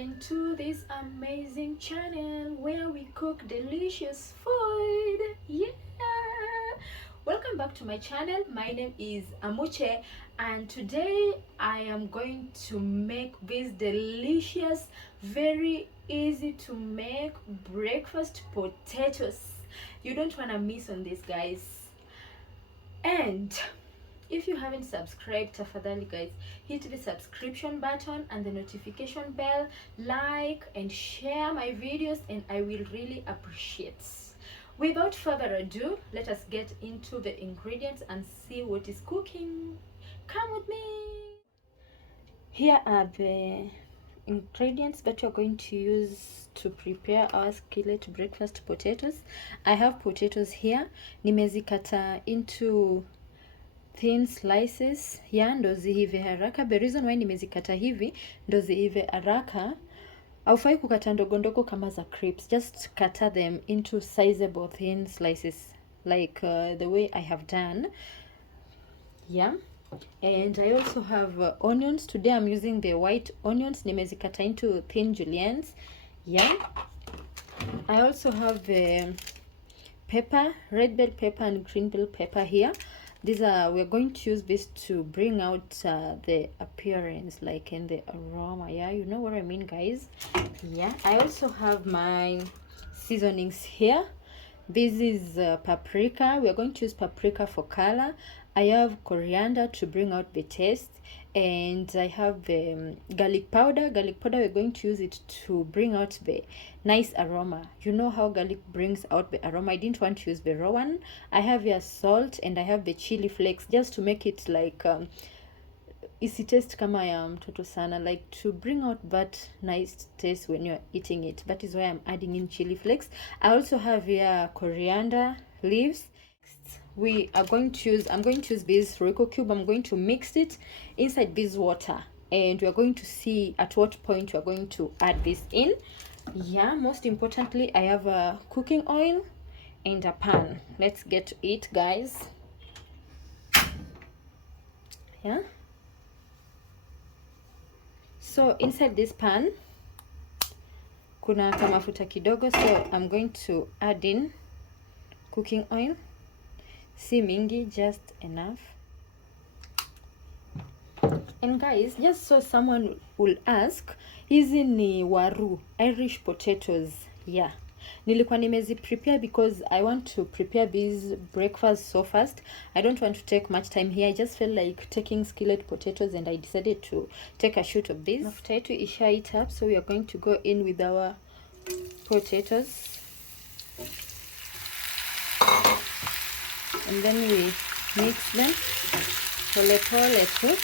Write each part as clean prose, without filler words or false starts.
into this amazing channel where we cook delicious food. Yeah, welcome back to my channel. My name is Amuche, and today I am going to make this delicious, very easy to make breakfast potatoes. You don't want to miss on this, guys. And if you haven't subscribed, tafadhali guys, hit the subscription button and the notification bell, like and share my videos, and I will really appreciate. Without further ado, let us get into the ingredients and see what is cooking. Come with me. Here are the ingredients that we're going to use to prepare our skillet breakfast potatoes. I have potatoes here. Nimezikata into thin slices ya ndo ziive haraka. The reason why nimezikata hivi ndo ziive haraka, aufai kukata ndogo ndogo kama za crepes. Just kata them into sizable thin slices like the way I have done. Yeah. And I also have onions. Today I'm using the white onions. Nimezikata into thin juliennes. Yeah. I also have pepper, red bell pepper and green bell pepper here. These are, we're going to use this to bring out the appearance, like in the aroma. Yeah, you know what I mean, guys. Yeah, I also have my seasonings here. This is paprika. We're going to use paprika for color. I have coriander to bring out the taste, and I have garlic powder. Garlic powder, we're going to use it to bring out the nice aroma. You know how garlic brings out the aroma. I didn't want to use the raw one. I have here salt, and I have the chili flakes just to make it like isi taste kama ya mtoto sana, like to bring out that nice taste when you're eating it. That is why I'm adding in chili flakes. I also have here coriander leaves. We are going to use, I'm going to use this Royco cube. I'm going to mix it inside this water, and we are going to see at what point we are going to add this in. Yeah, most importantly, I have a cooking oil and a pan. Let's get to it, guys. Yeah, so inside this pan kuna kamafuta kidogo, so I'm going to add in cooking oil. Si mingi, just enough. And guys, just so someone will ask, hizi ni waru, Irish potatoes. Yeah, nilikuwa nimezi prepare because I want to prepare this breakfast so fast. I don't want to take much time here. I just felt like taking skillet potatoes, and I decided to take a shoot of this. Mafuta yetu isha heat up, so we are going to go in with our potatoes. And then we mix them pole pole tu.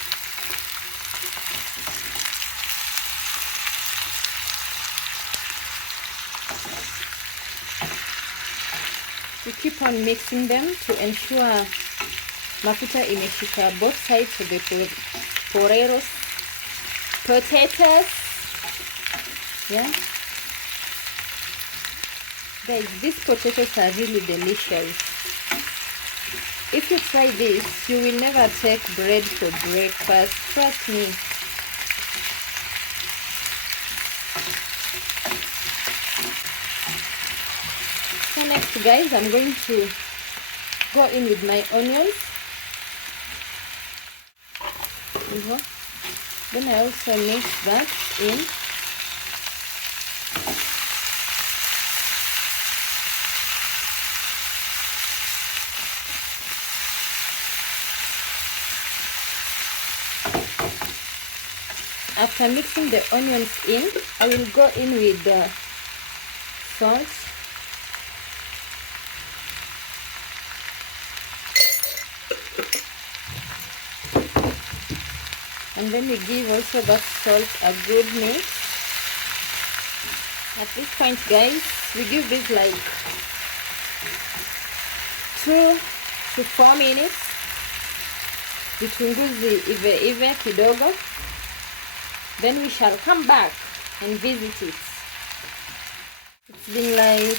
We keep on mixing them to ensure mafuta imeshika both sides of the potatoes. Yeah, guys, these potatoes are really delicious. If you try this, you will never take bread for breakfast. Trust me. So next, guys, I'm going to go in with my onions. Then I also mix that in. After mixing the onions in, I will go in with the salt. And then we give also that salt a good mix. At this point, guys, we give this like 2 to 4 minutes. Vitunguzi ive kidogo. Then we shall come back and visit it. It's been like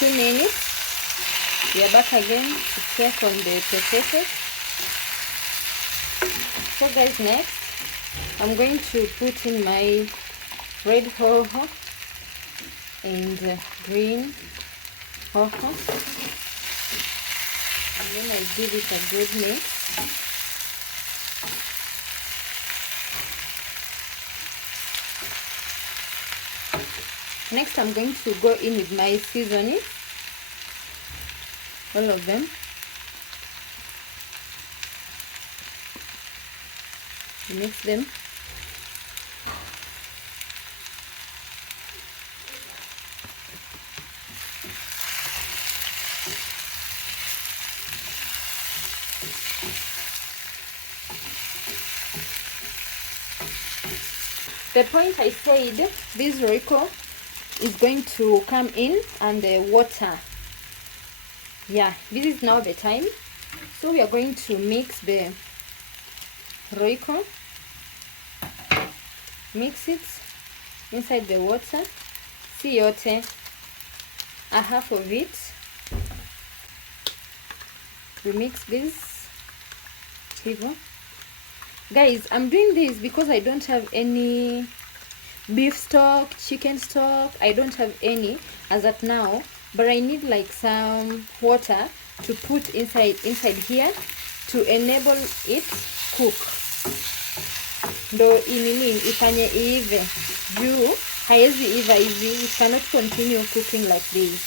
2 minutes. We are back again to check on the potatoes. So guys, next I'm going to put in my red hoho and green hoho, and then I give it a good mix. Next, I'm going to go in with my seasoning, all of them. Mix them. The point I said, this Royco is going to come in and the water. Yeah, this is now the time. So we are going to mix the Royco. Mix it inside the water. See yote, a half of it. We mix this. Hivo. Guys, I'm doing this because I don't have any beef stock, chicken stock. I don't have any as of now, but I need like some water to put inside here to enable it cook. Ndo inini ifanye iive. Juu haiwezi iva hivi. It cannot continue cooking like this.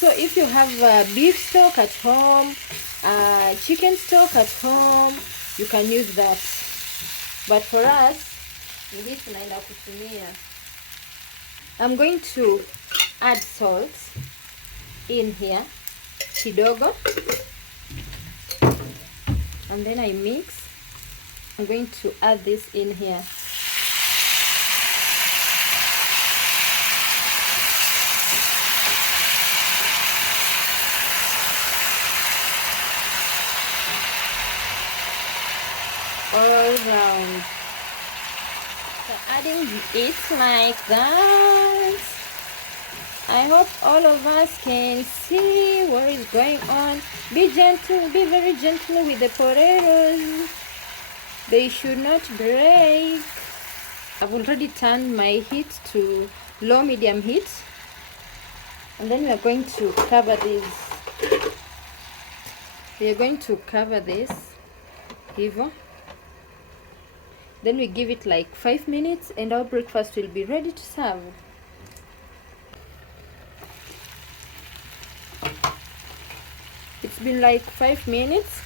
So if you have beef stock at home, chicken stock at home, you can use that. But for us, I'm going to add salt in here, kidogo, and then I mix. I'm going to add this in here. All round. So adding it like that. I hope all of us can see what is going on. Be gentle, be very gentle with the potatoes. They should not break. I've already turned my heat to low medium heat. And then we are going to cover this. We are going to cover this. Hivo. Then we give it like 5 minutes and our breakfast will be ready to serve. It's been like 5 minutes.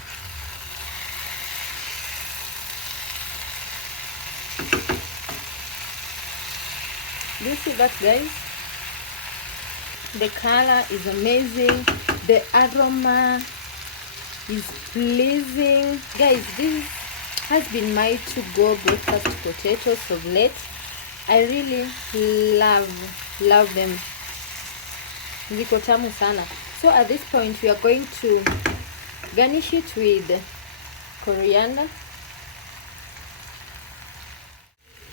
Do you see that, guys? The color is amazing. The aroma is pleasing. Guys, this has been my to-go breakfast potatoes of late. I really love them. Ziko tamu sana. So at this point we are going to garnish it with coriander.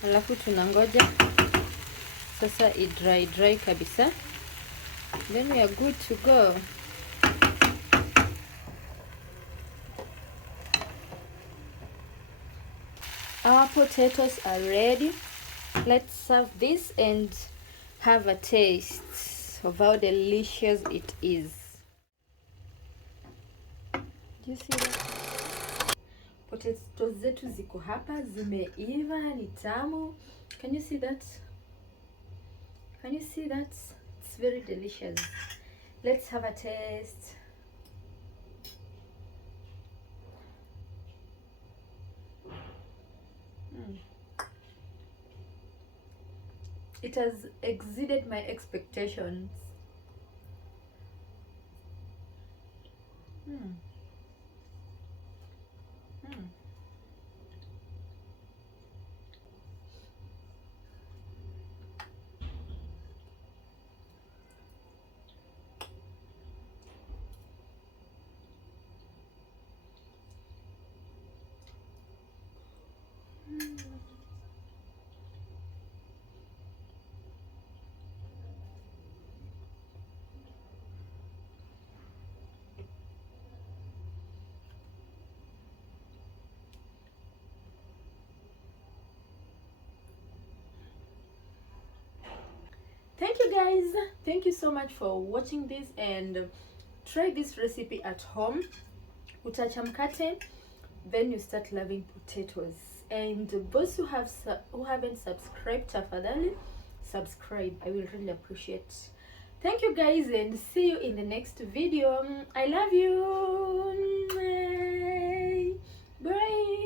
Alafu tunangoja sasa dry kabisa. Then we are good to go. Our potatoes are ready. Let's serve this and have a taste of how delicious it is. Do you see that? Potatoes zetu ziko hapa, zimeiva, ni tamu. Can you see that? Can you see that? It's very delicious. Let's have a taste. It has exceeded my expectations. thank you guys. Thank you so much for watching this, and try this recipe at home. Utacha mkate, then you start loving potatoes. And those who haven't subscribed, tafadhali subscribe. I will really appreciate. Thank you guys, and see you in the next video. I love you. Bye.